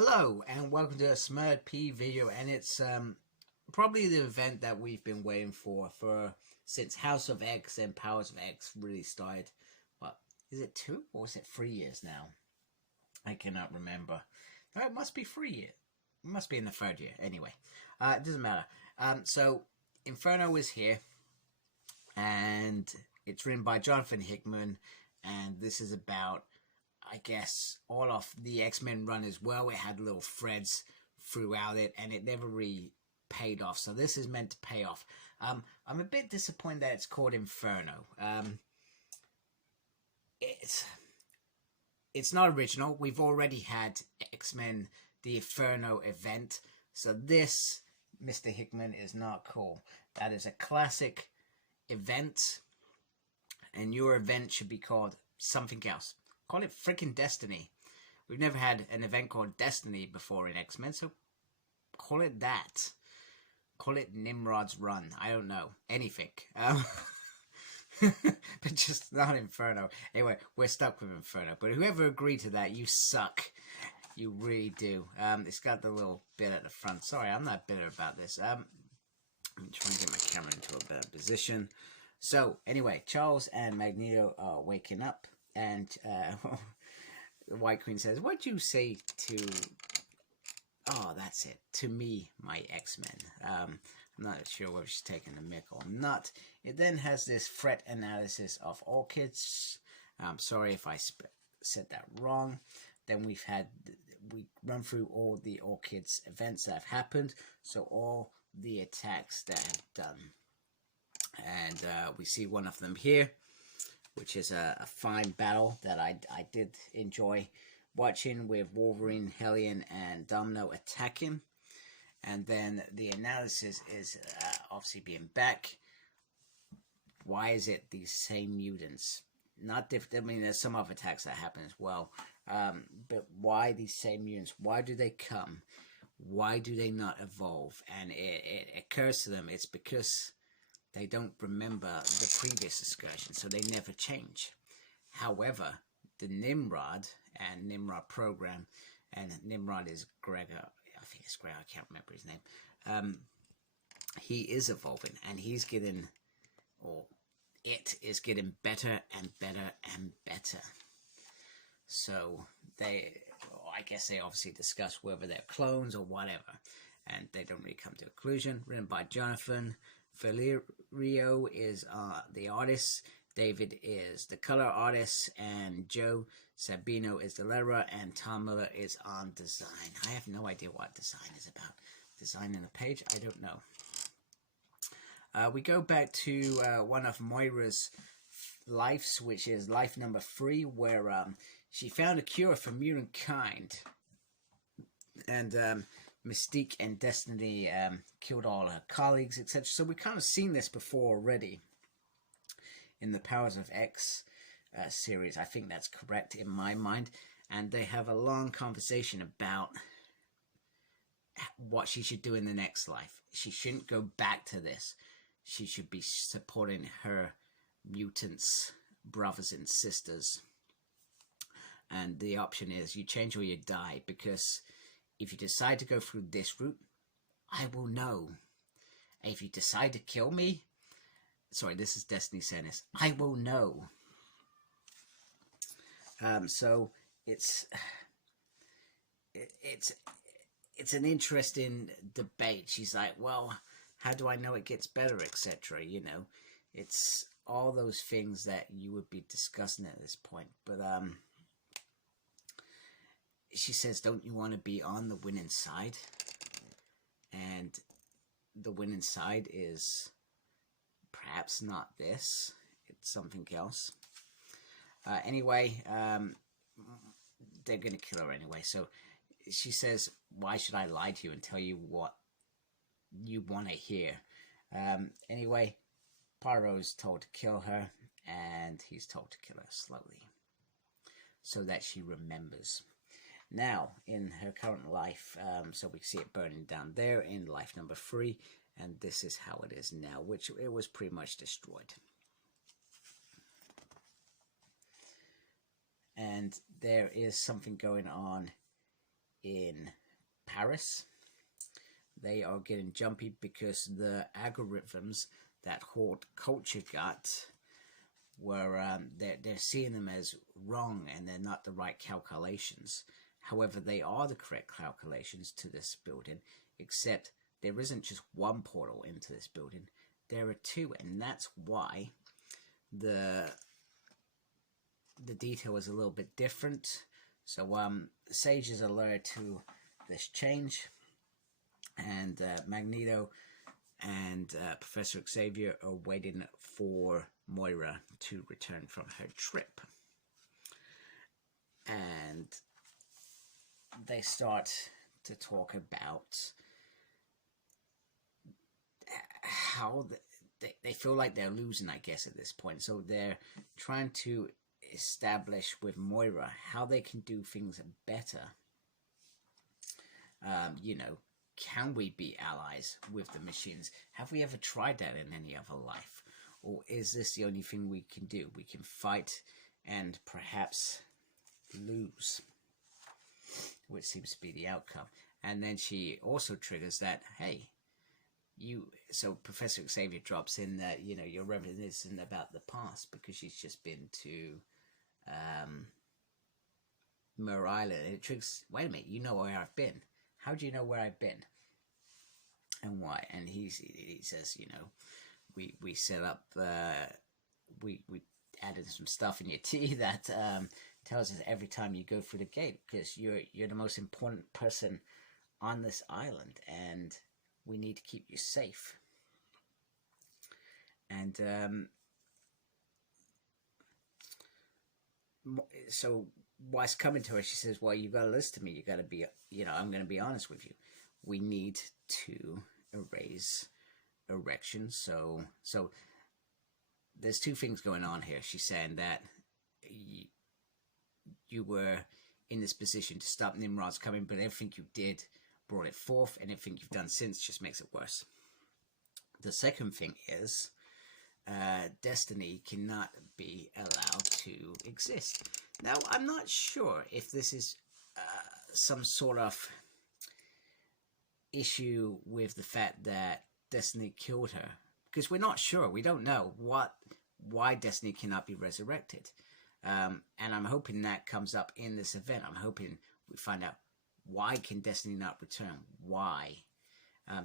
Hello and welcome to a Smurd P video, and it's probably the event that we've been waiting for since House of X and Powers of X really started. What is it, 2 or is it 3 years now? I cannot remember. No, it must be 3 years. It must be in the 3rd year. Anyway, it doesn't matter. So Inferno is here, and it's written by Jonathan Hickman, and this is about, I guess, all of the X-Men run as well. It had little threads throughout it, and it never really paid off. So this is meant to pay off. I'm a bit disappointed that it's called Inferno. It's not original. We've already had X-Men the Inferno event. So this, Mr. Hickman, is not cool. That is a classic event, and your event should be called something else. Call it freaking Destiny. We've never had an event called Destiny before in X-Men, so call it that. Call it Nimrod's Run. I don't know. Anything. But just not Inferno. Anyway, we're stuck with Inferno. But whoever agreed to that, you suck. You really do. It's got the little bit at the front. Sorry, I'm not bitter about this. I'm trying to get my camera into a better position. So, anyway, Charles and Magneto are waking up. And the White Queen says, "What'd you say to..." Oh, that's it. "To me, my X-Men." I'm not sure whether she's taking the mic or not. It then has this threat analysis of orchids. I'm sorry if I said that wrong. Then we run through all the orchids events that have happened. So all the attacks that have done. And we see one of them here, which is a fine battle that I did enjoy watching, with Wolverine, Hellion, and Domino attacking. And then the analysis is obviously being back. Why is it these same mutants? Not different. I mean, there's some other attacks that happen as well. But why these same mutants? Why do they come? Why do they not evolve? And it occurs to them it's because they don't remember the previous excursion, so they never change. However, the Nimrod and Nimrod program, and Nimrod is Gregor, I think it's Gregor, I can't remember his name. He is evolving, and he's getting, or it is getting better and better and better. So I guess they obviously discuss whether they're clones or whatever, and they don't really come to a conclusion. Written by Jonathan. Valerio is the artist, David is the color artist, and Joe Sabino is the letterer, and Tom Miller is on design. I have no idea what design is about. Designing a page? I don't know. We go back to one of Moira's lives, which is life number 3, where she found a cure for mutant kind. And Mystique and Destiny killed all her colleagues, etc. So we've kind of seen this before already in the Powers of X series. I think that's correct in my mind. And they have a long conversation about what she should do in the next life. She shouldn't go back to this. She should be supporting her mutants, brothers and sisters. And the option is you change or you die, because if you decide to go through this route, I will know. If you decide to kill me, sorry, this is Destiny saying this, I will know. So it's an interesting debate. She's like, well, how do I know it gets better, etc. You know, it's all those things that you would be discussing at this point. But she says, don't you want to be on the winning side? And the winning side is perhaps not this. It's something else. Anyway, they're going to kill her anyway. So she says, why should I lie to you and tell you what you want to hear? Anyway, Pyro's told to kill her, and he's told to kill her slowly so that she remembers. Now, in her current life, so we see it burning down there in life number 3, and this is how it is now, which it was pretty much destroyed. And there is something going on in Paris. They are getting jumpy because the algorithms that Horde Culture got were they're seeing them as wrong, and they're not the right calculations. However, they are the correct calculations to this building, except there isn't just one portal into this building. There are two, and that's why the detail is a little bit different. So Sage is alerted to this change, and Magneto and Professor Xavier are waiting for Moira to return from her trip. And they start to talk about how they feel like they're losing, I guess, at this point. So they're trying to establish with Moira how they can do things better. You know, can we be allies with the machines? Have we ever tried that in any other life? Or is this the only thing we can do? We can fight and perhaps lose, which seems to be the outcome. And then she also triggers that, hey, so Professor Xavier drops in that, you know, you're reminiscing about the past because she's just been to Mer Island. And it triggers, wait a minute, you know where I've been. How do you know where I've been? And why? And he says, you know, we set up, we added some stuff in your tea that tells us every time you go through the gate, because you're the most important person on this island, and we need to keep you safe. And so Weiss coming to her, she says, well, you got to listen to me. You got to be, you know, I'm going to be honest with you. We need to erase erection. So there's two things going on here. She's saying that you were in this position to stop Nimrod's coming, but everything you did brought it forth, and everything you've done since just makes it worse. The second thing is Destiny cannot be allowed to exist. Now, I'm not sure if this is some sort of issue with the fact that Destiny killed her, because we're not sure. We don't know why Destiny cannot be resurrected. And I'm hoping that comes up in this event. I'm hoping we find out, why can Destiny not return? Why?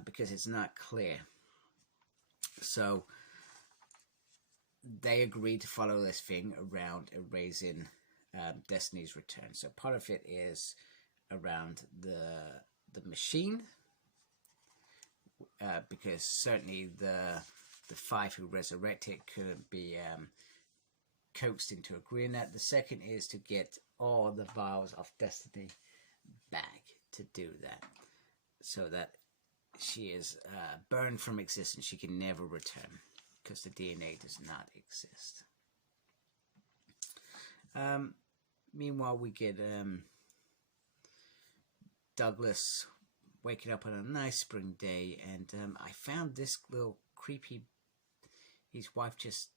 Because it's not clear. So they agreed to follow this thing around erasing Destiny's return. So part of it is around the machine, because certainly the five who resurrected couldn't be coaxed into agreeing that. The second is to get all the vials of Destiny back, to do that, so that she is burned from existence. She can never return because the DNA does not exist. Meanwhile, we get Douglas waking up on a nice spring day, and I found this little creepy, his wife just,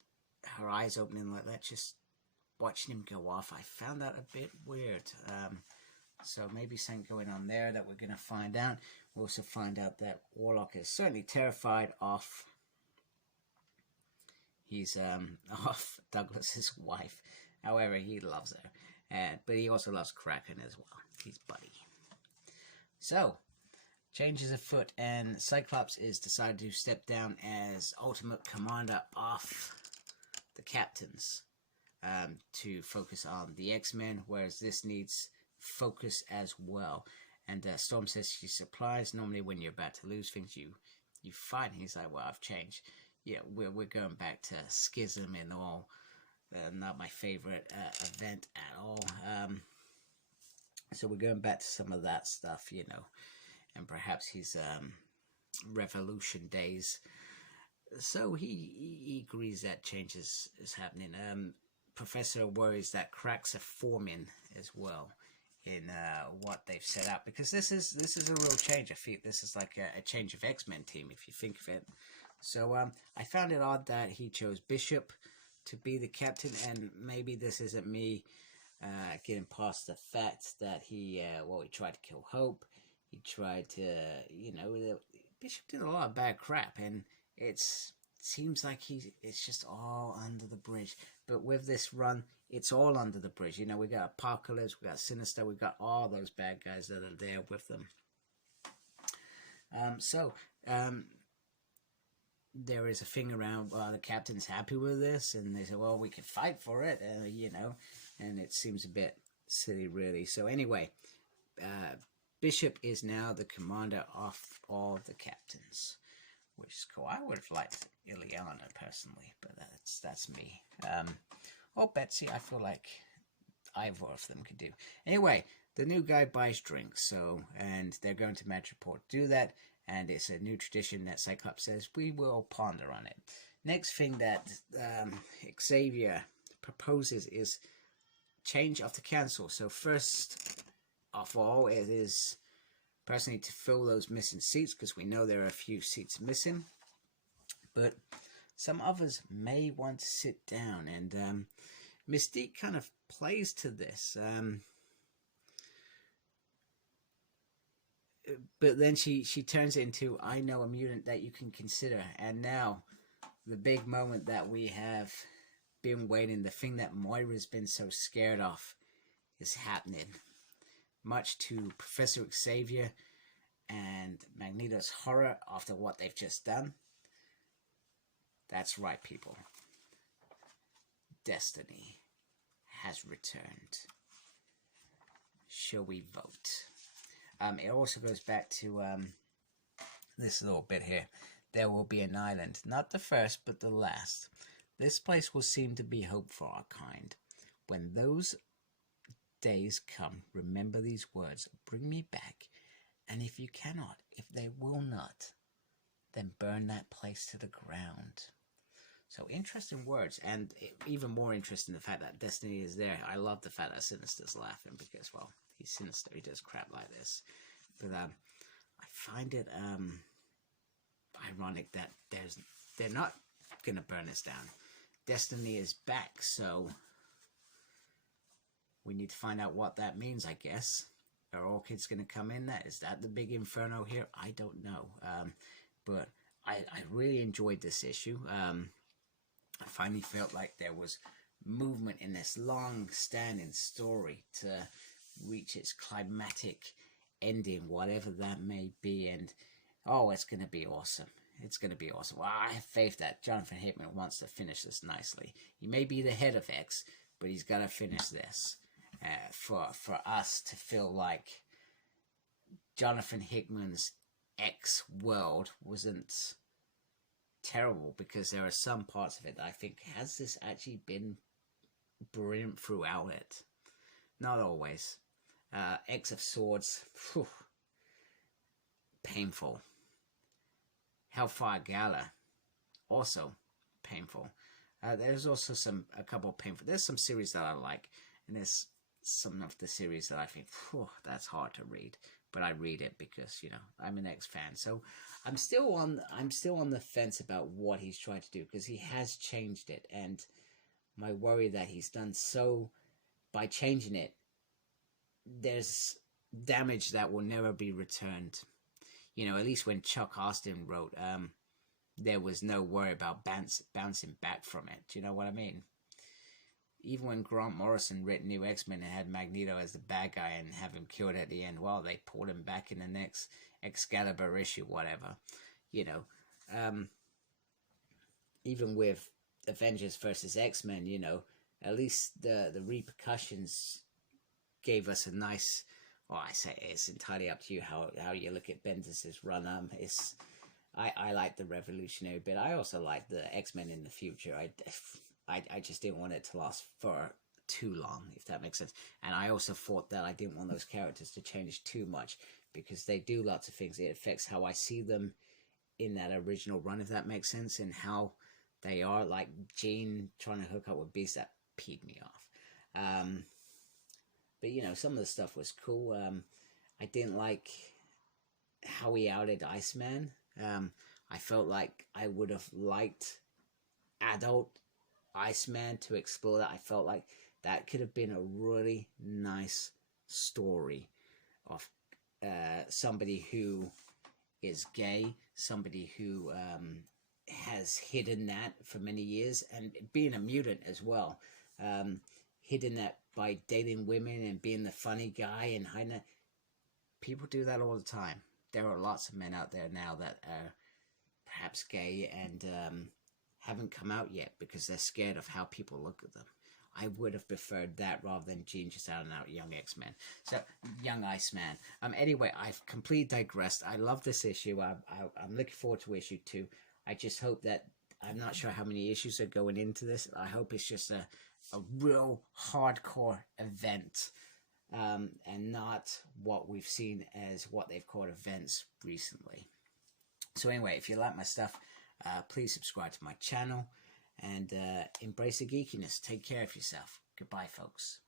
her eyes opening like that, just watching him go off. I found that a bit weird. So maybe something going on there that we're going to find out. We'll also find out that Warlock is certainly terrified of off Douglas's wife. However, he loves her, but he also loves Kraken as well. He's buddy. So changes afoot, and Cyclops is decided to step down as ultimate commander of the captains, to focus on the X-Men, whereas this needs focus as well. And Storm says she supplies. Normally when you're about to lose things, you fight. And he's like, well, I've changed. Yeah, we're going back to Schism and all. Not my favorite event at all. So we're going back to some of that stuff, you know, and perhaps his Revolution days. So he agrees that change is happening. Professor worries that cracks are forming as well in what they've set up, because this is a real change. I feel this is like a change of X-Men team, if you think of it. So I found it odd that he chose Bishop to be the captain, and maybe this isn't me getting past the fact that he tried to kill Hope. He tried to, Bishop did a lot of bad crap, and it seems like it's just all under the bridge. But with this run, it's all under the bridge. We got Apocalypse, we got Sinister, we got all those bad guys that are there with them. There is a thing around, the captain's happy with this, and they say, well, we can fight for it, and it seems a bit silly, really. So anyway, Bishop is now the commander of all the captains, which is cool. I would have liked Ileana personally, but that's me. Or Betsy, I feel like either of them could do. Anyway, the new guy buys drinks, and they're going to Metroport to do that, and it's a new tradition that Cyclops says, we will ponder on it. Next thing that Xavier proposes is change of the council. So first of all, it is personally to fill those missing seats, because we know there are a few seats missing, but some others may want to sit down, and Mystique kind of plays to this. But then she turns it into, I know a mutant that you can consider. And now, the big moment that we have been waiting, the thing that Moira's been so scared of, is happening. Much to Professor Xavier and Magneto's horror after what they've just done. That's right, people. Destiny has returned. Shall we vote? It also goes back to this little bit here. There will be an island, not the first, but the last. This place will seem to be hope for our kind. When those days come, remember these words. Bring me back. And if you cannot, if they will not, then burn that place to the ground. So interesting words, and even more interesting the fact that Destiny is there. I love the fact that Sinister's laughing because, well, he's Sinister. He does crap like this. But I find it ironic that they're not going to burn us down. Destiny is back, so we need to find out what that means, I guess. Are all kids going to come in? Is that the big Inferno here? I don't know. But I really enjoyed this issue. I finally felt like there was movement in this long-standing story to reach its climatic ending, whatever that may be, and it's going to be awesome. It's going to be awesome. Well, I have faith that Jonathan Hickman wants to finish this nicely. He may be the head of X, but he's got to finish this for us to feel like Jonathan Hickman's X world wasn't terrible, because there are some parts of it that I think, has this actually been brilliant throughout it? Not always. X of Swords, painful. Hellfire Gala, also painful. There's also a couple of painful. There's some series that I like, and there's some of the series that I think, that's hard to read. But I read it because, I'm an X fan. So I'm still on the fence about what he's trying to do, because he has changed it, and my worry that he's done so by changing it, there's damage that will never be returned. At least when Chuck Austin wrote, there was no worry about bouncing back from it. Do you know what I mean? Even when Grant Morrison wrote New X-Men and had Magneto as the bad guy and have him killed at the end, well, they pulled him back in the next Excalibur issue, whatever. Even with Avengers versus X-Men, at least the repercussions gave us a nice... Well, I say it's entirely up to you how you look at Bendis' run. I like the revolutionary bit. I also like the X-Men in the future. I just didn't want it to last for too long, if that makes sense. And I also thought that I didn't want those characters to change too much, because they do lots of things. It affects how I see them in that original run, if that makes sense, and how they are. Like Jean trying to hook up with Beast, that peed me off. But, some of the stuff was cool. I didn't like how he outed Iceman. I felt like I would have liked adult Iceman to explore that. I felt like That could have been a really nice story of somebody who is gay, somebody who has hidden that for many years, and being a mutant as well. Hidden that by dating women and being the funny guy and hiding it. People do that all the time. There are lots of men out there now that are perhaps gay and haven't come out yet because they're scared of how people look at them. I would have preferred that rather than Jean just out and out young X-Men. So, young Iceman. Anyway, I've completely digressed. I love this issue. I'm looking forward to issue 2. I just hope that, I'm not sure how many issues are going into this. I hope it's just a real hardcore event, and not what we've seen as what they've called events recently. So anyway, if you like my stuff, please subscribe to my channel and embrace the geekiness. Take care of yourself. Goodbye, folks.